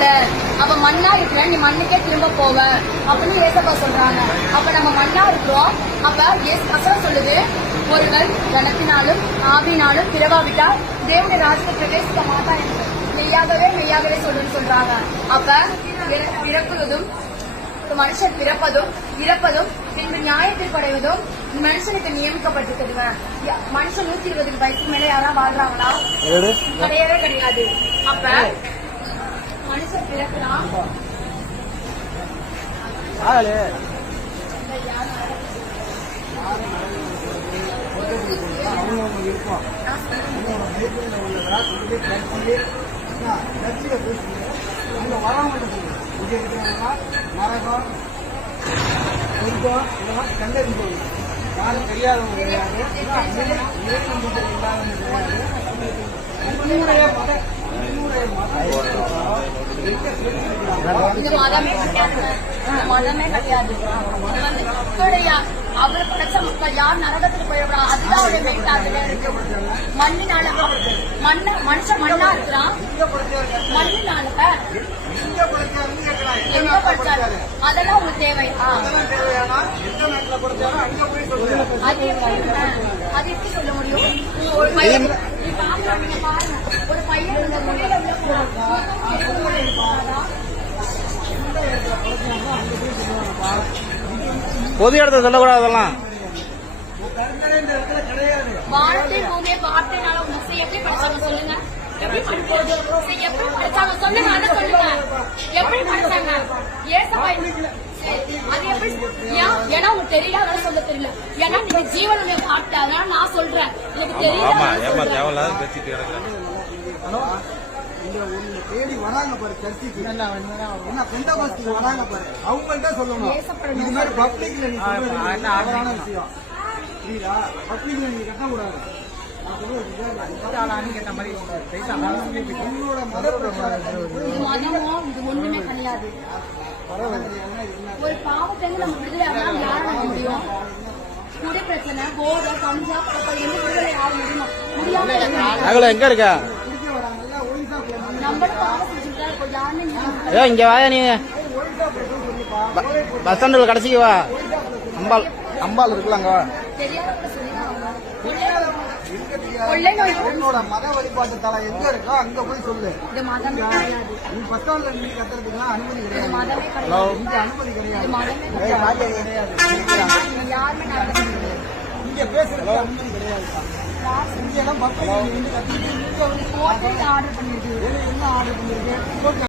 அதனால அப்ப மண்ணா இருக்கிற நீ மண்ணுக்கே திரும்ப போவ அப்படின்னு ஏசப்பா சொல்றாங்க. அப்ப நம்ம மண்ணா இருக்கிறோம். அப்ப வசனம் சொல்லுது, ஒருவர் ஜனத்தினாலும் ஆவியினாலும் பிறவாவிட்டால் தேவனுடைய ராஜ்யத்தை பிரவேசிக்க மாட்டான் என்று மெய்யாகவே சொல்றாங்க. அப்ப பிறப்பதும் மனுஷன் பிறப்பதும் இறப்பதும் பின்பு நியாயத்தில் படைவதும் மனுஷனுக்கு நியமிக்கப்பட்டிருக்குதுங்க. மனுஷன் 120 வயசுக்கு மேல யாரா வாழ்றாங்களா? கிடையவே கிடையாது. அப்ப மனுஷன் பிறக்கலாம், நரகம் இதெல்லாம் கண்டறிந்து யாரும் தெரியாதவங்க கிடையாது. மதமே கிடையாது. அவர் படைச்ச மக்கள் யார் நரகத்துக்கு போயிடுறா, அதுதான் அவருடைய மெயிட்டாக இருக்கு. மண்ணினால மனுஷன் மண்ணா இருக்கிறான். மண்ணினால எங்க படிச்சாரு அதெல்லாம் உங்களுக்கு தேவை. அது எப்படி சொல்ல முடியும்? ஒரு பையன் பொது இடத்த சொல்லக்கூடாது. அதெல்லாம் வார்த்தை பூமியை வார்த்தைனால எப்படி படிச்சாங்க சொல்லுங்க? எப்படி படிச்சாங்க சொல்லுங்க? அதை சொல்லுங்க. எப்படி படிச்சாங்க? அது எப்படி? ஏன்னா உங்களுக்கு தெரியல, அதனால சொல்ல தெரியல. ஏன்னா நீங்க ஜீவனமே பாட்டு, அதனால நான் சொல்றேன். எனக்கு தெரியல தேடி வராங்க பாரு சர்ச்சைக்கு, என்ன பெந்தகோஸ்துக்கு வராங்க பாரு, அவங்கள்ட்ட சொல்லணும். இது மாதிரி பப்ளிக்ல நீ சொல்றது தவறான விஷயம். புரியுதா? பப்ளிக்ல நீங்க கட்டக்கூடாது. உங்களோட ஒண்ணுமே கிடையாது. ஒரு பாவத்திலிருந்து நம்ம விடுதலை யாரும் முடியும்? குடி பிரச்சனை, போதை, கஞ்சா, எந்த விடுதலை யாரும் முடியுமா? எங்க இருக்கா? இங்க வாயா, நீங்க பஸ் ஸ்டாண்டுல கடைசிக்கு வா. அம்பாள் இருக்குல்ல, அங்க வா. உன்னோட மத வழிபாட்டு தலை எங்க இருக்கோ அங்க போய் சொல்லு. நீ பஸ் ஸ்டாண்ட்ல நீ கத்துறதுக்குலாம் அனுமதி கிடையாது. இங்க அனுமதி கிடையாது. இங்க பேசுறதுக்கு அனுமதி கிடையாது. இங்க எல்லாம் மக்கள் வந்து கத்துக்கிட்டு என்ன ஆர்டர் பண்ணிருக்கு?